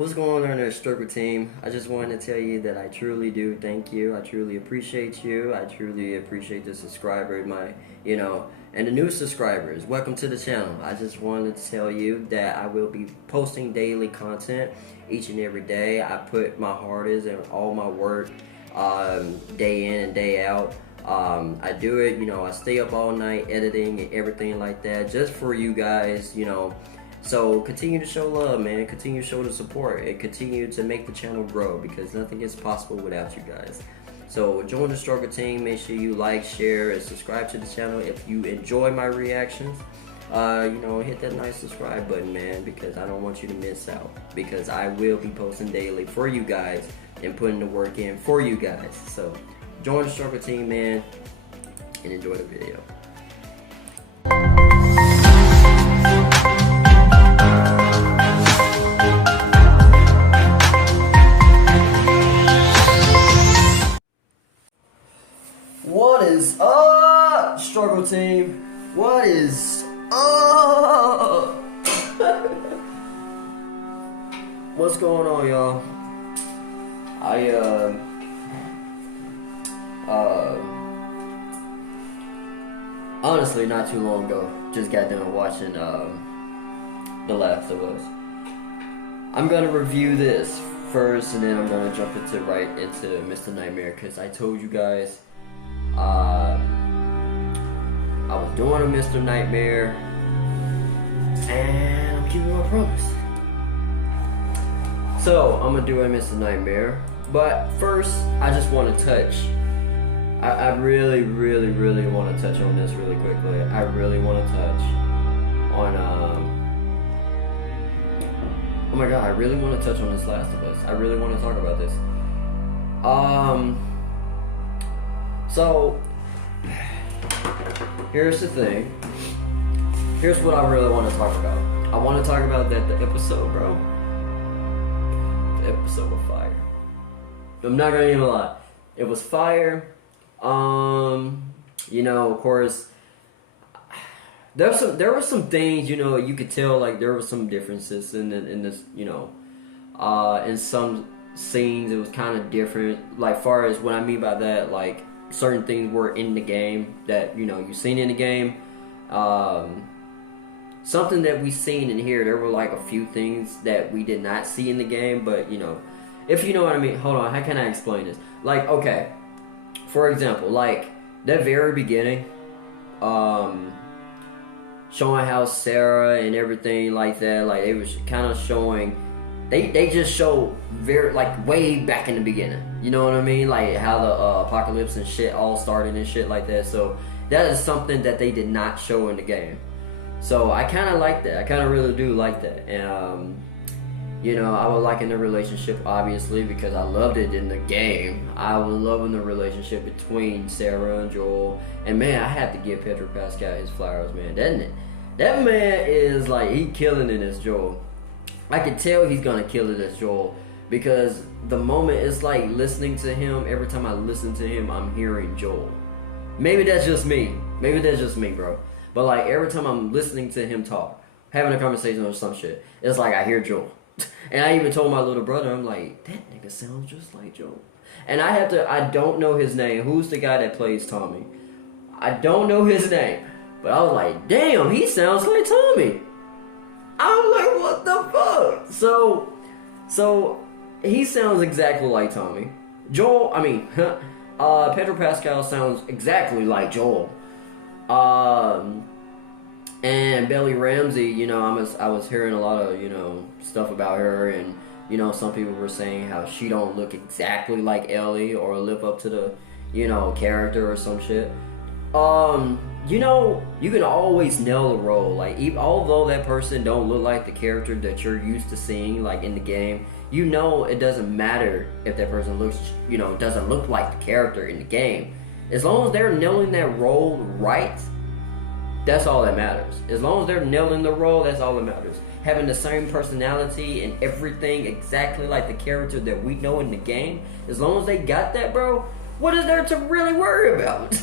What's going on there, StruggleTeam? I just wanted to tell you that I truly do thank you. I truly appreciate you. I truly appreciate the subscribers, and the new subscribers. Welcome to the channel. I just wanted to tell you that I will be posting daily content each and every day. I put my hardest and all my work day in and day out. I do it, I stay up all night editing and everything like that just for you guys, So continue to show love, man. Continue to show the support and continue to make the channel grow because nothing is possible without you guys. So join the StruggleTeam. Make sure you like, share, and subscribe to the channel. If you enjoy my reactions, hit that nice subscribe button, man, because I don't want you to miss out. Because I will be posting daily for you guys and putting the work in for you guys. So join the StruggleTeam, man, and enjoy the video. What is up, StruggleTeam? What is up? What's going on, y'all? Honestly, not too long ago, just got done watching The Last of Us. I'm gonna review this first, and then I'm gonna jump right into Mr. Nightmare, because I told you guys I was doing a Mr. Nightmare, and I'm keeping my promise. So I'm gonna do a Mr. Nightmare, but first I just want to touch. I really want to touch on this really quickly. I really want to touch on oh my god, I really want to touch on this Last of Us. I really want to talk about this. So here's the thing. Here's what I really want to talk about. I want to talk about the episode, bro. The episode was fire. I'm not gonna even lie. It was fire. Of course, there were some things, you could tell, like, there were some differences in this, in some scenes it was kind of different. Like, far as what I mean by that, like, certain things were in the game that, you've seen in the game. Something that we seen in here, there were like a few things that we did not see in the game, but, if you know what I mean. Hold on, how can I explain this? Like, okay, for example, like, that very beginning, showing how Sarah and everything like that, like, they was kind of showing, they just show very, like, way back in the beginning, you know what I mean, like how the apocalypse and shit all started and shit like that. So that is something that they did not show in the game, so I kind of like that. I kind of really do like that. And I was liking the relationship, obviously, because I loved it in the game. I was loving the relationship between Sarah and Joel. And man, I have to give Pedro Pascal his flowers, man. That man is like, he killing it as Joel. I can tell he's gonna kill it as Joel, because the moment, it's like listening to him, every time I listen to him, I'm hearing Joel. Maybe that's just me. Maybe that's just me, bro. But like, every time I'm listening to him talk, having a conversation or some shit, it's like I hear Joel. And I even told my little brother, I'm like, that nigga sounds just like Joel. And I don't know his name. Who's the guy that plays Tommy? I don't know his name. But I was like, damn, he sounds like Tommy. I'm like, what the fuck? So he sounds exactly like Tommy. Pedro Pascal sounds exactly like Joel. And Belly Ramsey, I was hearing a lot of, stuff about her, and, some people were saying how she don't look exactly like Ellie or live up to the, character or some shit. You can always nail a role. Like, although that person don't look like the character that you're used to seeing, like, in the game, it doesn't matter if that person looks, doesn't look like the character in the game. As long as they're nailing that role right, that's all that matters. As long as they're nailing the role, that's all that matters. Having the same personality and everything exactly like the character that we know in the game, as long as they got that, bro, what is there to really worry about?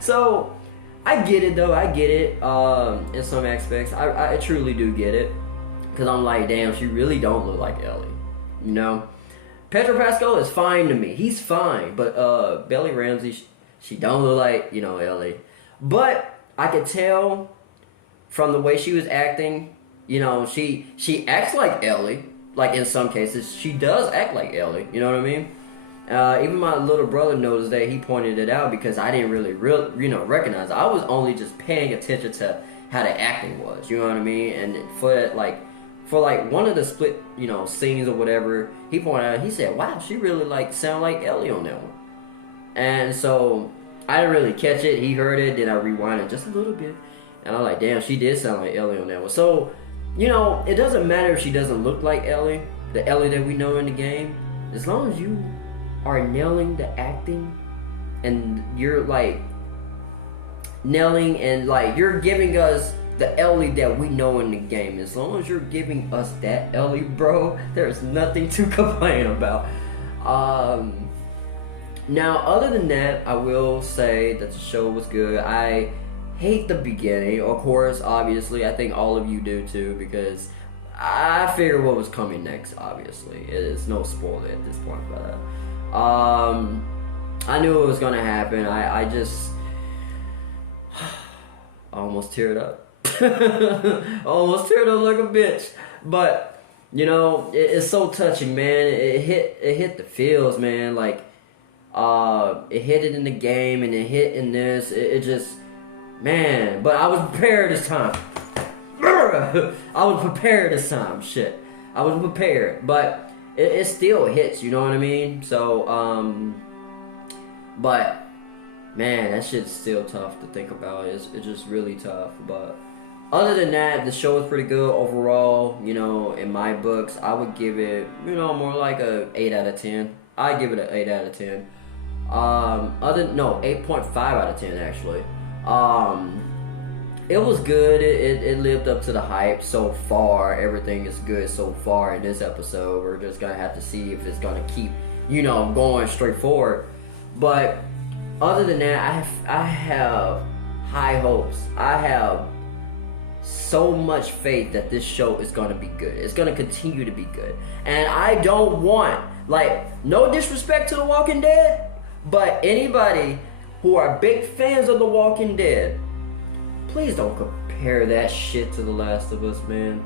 So, I get it though, I get it in some aspects. I truly do get it. Because I'm like, damn, she really don't look like Ellie. You know? Pedro Pascal is fine to me. He's fine. But Belly Ramsey, she don't look like, you know, Ellie. But I could tell from the way she was acting, you know, she acts like Ellie. Like, in some cases, she does act like Ellie. You know what I mean? Even my little brother noticed that. He pointed it out because I didn't really recognize it. I was only just paying attention to how the acting was. You know what I mean? And for one of the split, you know, scenes or whatever, he pointed out, he said, wow, she really like sound like Ellie on that one. And so I didn't really catch it. He heard it, then I rewinded just a little bit. And I'm like, damn, she did sound like Ellie on that one. So, you know, it doesn't matter if she doesn't look like Ellie, the Ellie that we know in the game. As long as you are nailing the acting and you're like nailing and like you're giving us the Ellie that we know in the game. As long as you're giving us that Ellie, bro, there's nothing to complain about. Now, other than that, I will say that the show was good. I hate the beginning, of course, obviously. I think all of you do too, because I figured what was coming next, obviously. It is no spoiler at this point, but I knew it was gonna happen. I just almost teared up. Almost teared up like a bitch. But, you know, it's so touching, man. It hit the feels, man. Like, it hit it in the game and it hit in this. It just, man. But I was prepared this time. I was prepared this time. Shit. I was prepared. But it still hits, you know what I mean? So, but, man, that shit's still tough to think about. It's just really tough. But other than that, the show is pretty good overall. You know, in my books, I would give it, you know, more like a 8 out of 10. I give it an 8 out of 10. 8.5 out of 10 actually. It was good. It lived up to the hype so far. Everything is good so far in this episode. We're just gonna have to see if it's gonna keep, you know, going straight forward. But other than that, I have high hopes. I have so much faith that this show is gonna be good. It's gonna continue to be good. And I don't want, like, no disrespect to The Walking Dead, but anybody who are big fans of The Walking Dead, please don't compare that shit to The Last of Us, man.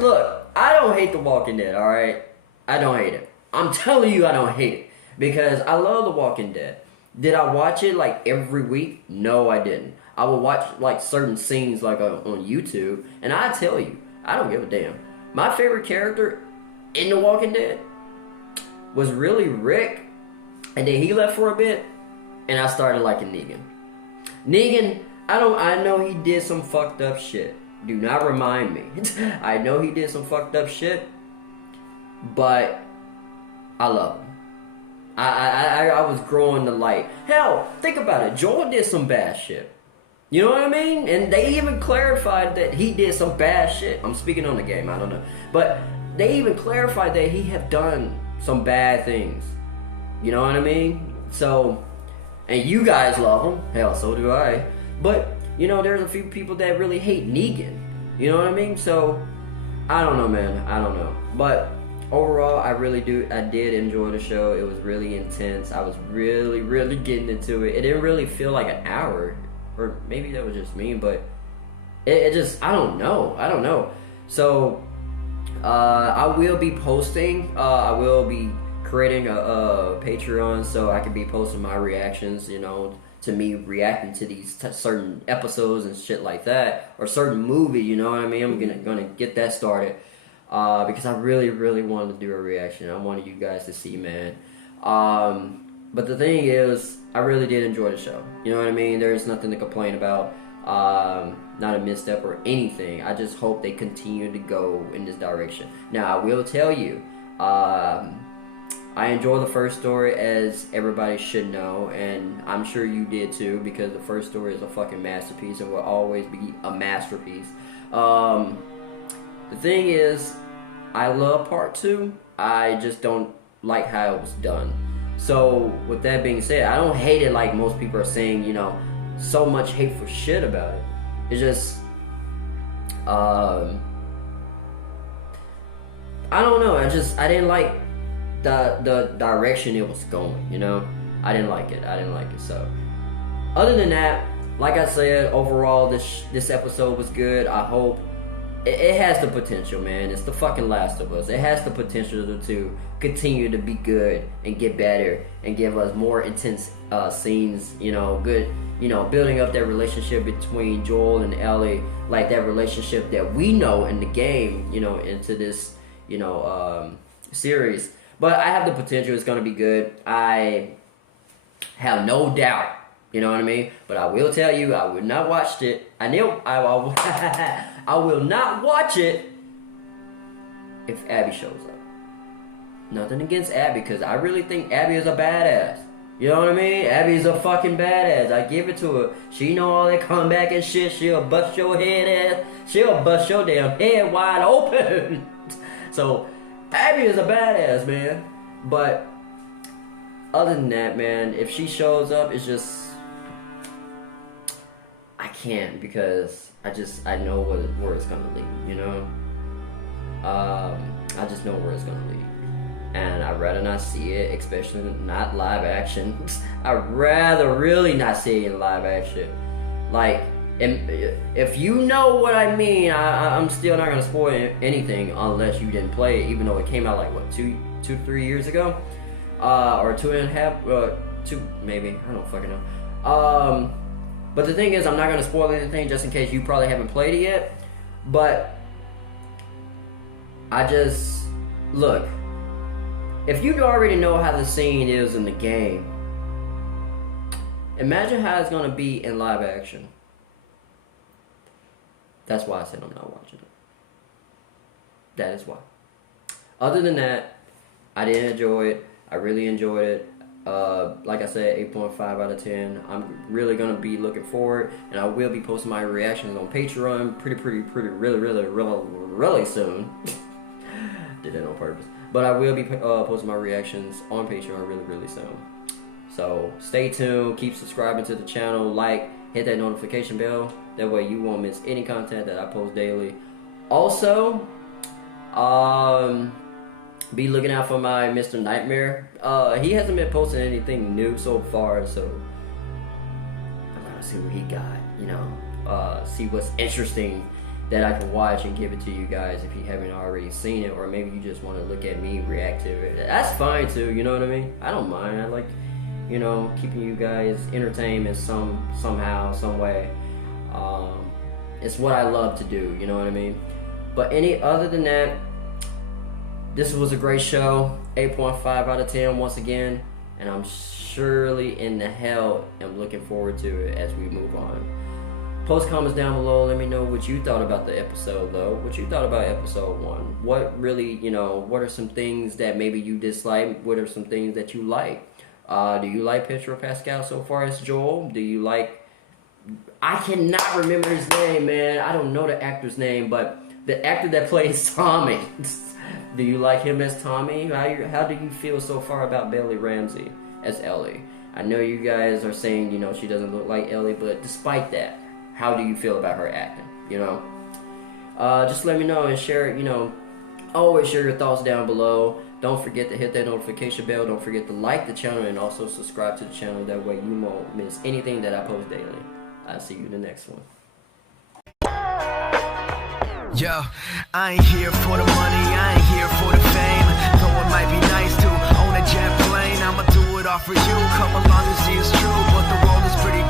Look, I don't hate The Walking Dead, alright? I don't hate it. I'm telling you I don't hate it. Because I love The Walking Dead. Did I watch it like every week? No, I didn't. I would watch like certain scenes like on YouTube, and I tell you, I don't give a damn. My favorite character in The Walking Dead was really Rick, and then he left for a bit, and I started liking Negan. Negan, I know he did some fucked up shit. Do not remind me. I know he did some fucked up shit, but I love him. I was growing to like, hell, think about it. Joel did some bad shit. You know what I mean? And they even clarified that he did some bad shit. I'm speaking on the game, I don't know. But they even clarified that he have done some bad things. You know what I mean? So, and you guys love him. Hell, so do I. But, you know, there's a few people that really hate Negan. You know what I mean? So, I don't know, man. I don't know. But overall, I did enjoy the show. It was really intense. I was really, really getting into it. It didn't really feel like an hour. Or maybe that was just me, but it just, I don't know. So, I will be posting, I will be creating a Patreon so I can be posting my reactions, you know, to me reacting to these certain episodes and shit like that, or certain movie, you know what I mean? I'm gonna get that started, because I really, really wanted to do a reaction. I wanted you guys to see, man. But the thing is, I really did enjoy the show. You know what I mean? There's nothing to complain about. Not a misstep or anything. I just hope they continue to go in this direction. Now, I will tell you, I enjoy the first story, as everybody should know, and I'm sure you did too, because the first story is a fucking masterpiece and will always be a masterpiece. The thing is, I love part 2. I just don't like how it was done. So, with that being said, I don't hate it like most people are saying, you know, so much hateful shit about it. It's just, I don't know. I didn't like the direction it was going. You know, I didn't like it. So, other than that, like I said, overall this episode was good. I hope it has the potential, man. It's the fucking Last of Us. It has the potential to continue to be good and get better and give us more intense scenes. You know, good. You know, building up that relationship between Joel and Ellie, like that relationship that we know in the game. You know, into this series. But I have the potential. It's gonna be good. I have no doubt. You know what I mean? But I will tell you, I will not watch it. I will not watch it if Abby shows up. Nothing against Abby, because I really think Abby is a badass. You know what I mean? Abby's a fucking badass. I give it to her. She know all that comeback and shit. She'll bust your head ass. She'll bust your damn head wide open. So, Abby is a badass, man. But other than that, man, if she shows up, it's just... I can't, because I know where it's gonna lead, you know? I just know where it's gonna lead. And I'd rather not see it, especially not live action. I'd rather really not see it in live action. Like, if you know what I mean, I'm still not gonna spoil anything unless you didn't play it, even though it came out like, what, 2-3 years ago? Or 2.5, 2, maybe, I don't fucking know. But the thing is, I'm not going to spoil anything just in case you probably haven't played it yet. But look, if you already know how the scene is in the game, imagine how it's going to be in live action. That's why I said I'm not watching it. That is why. Other than that, I did enjoy it. I really enjoyed it. Like I said, 8.5 out of 10. I'm really gonna be looking forward, and I will be posting my reactions on Patreon really soon. Did that on purpose. But I will be posting my reactions on Patreon really soon. So stay tuned, keep subscribing to the channel, like, hit that notification bell. That way you won't miss any content that I post daily. Also, be looking out for my Mr. Nightmare. He hasn't been posting anything new so far, so I'm gonna see what he got, you know. See what's interesting that I can watch and give it to you guys if you haven't already seen it, or maybe you just want to look at me react to it. That's fine too, you know what I mean? I don't mind. I like, you know, keeping you guys entertained in somehow, some way. It's what I love to do, you know what I mean? But other than that, this was a great show. 8.5 out of 10 once again, and I'm surely in the hell am looking forward to it as we move on. Post comments down below. Let me know what you thought about the episode, though. What you thought about episode 1. What really, you know, what are some things that maybe you dislike? What are some things that you like? Do you like Pedro Pascal so far as Joel? Do you like... I cannot remember his name, man. I don't know the actor's name, but the actor that plays Tommy. Do you like him as Tommy? How do you feel so far about Bella Ramsey as Ellie? I know you guys are saying, you know, she doesn't look like Ellie, but despite that, how do you feel about her acting, you know? Just let me know and share, you know, always share your thoughts down below. Don't forget to hit that notification bell. Don't forget to like the channel and also subscribe to the channel. That way you won't miss anything that I post daily. I'll see you in the next one. Yo, I ain't here for the money, I ain't here for the fame. Though it might be nice to own a jet plane, I'ma do it all for you. Come along and see it's true, but the world is pretty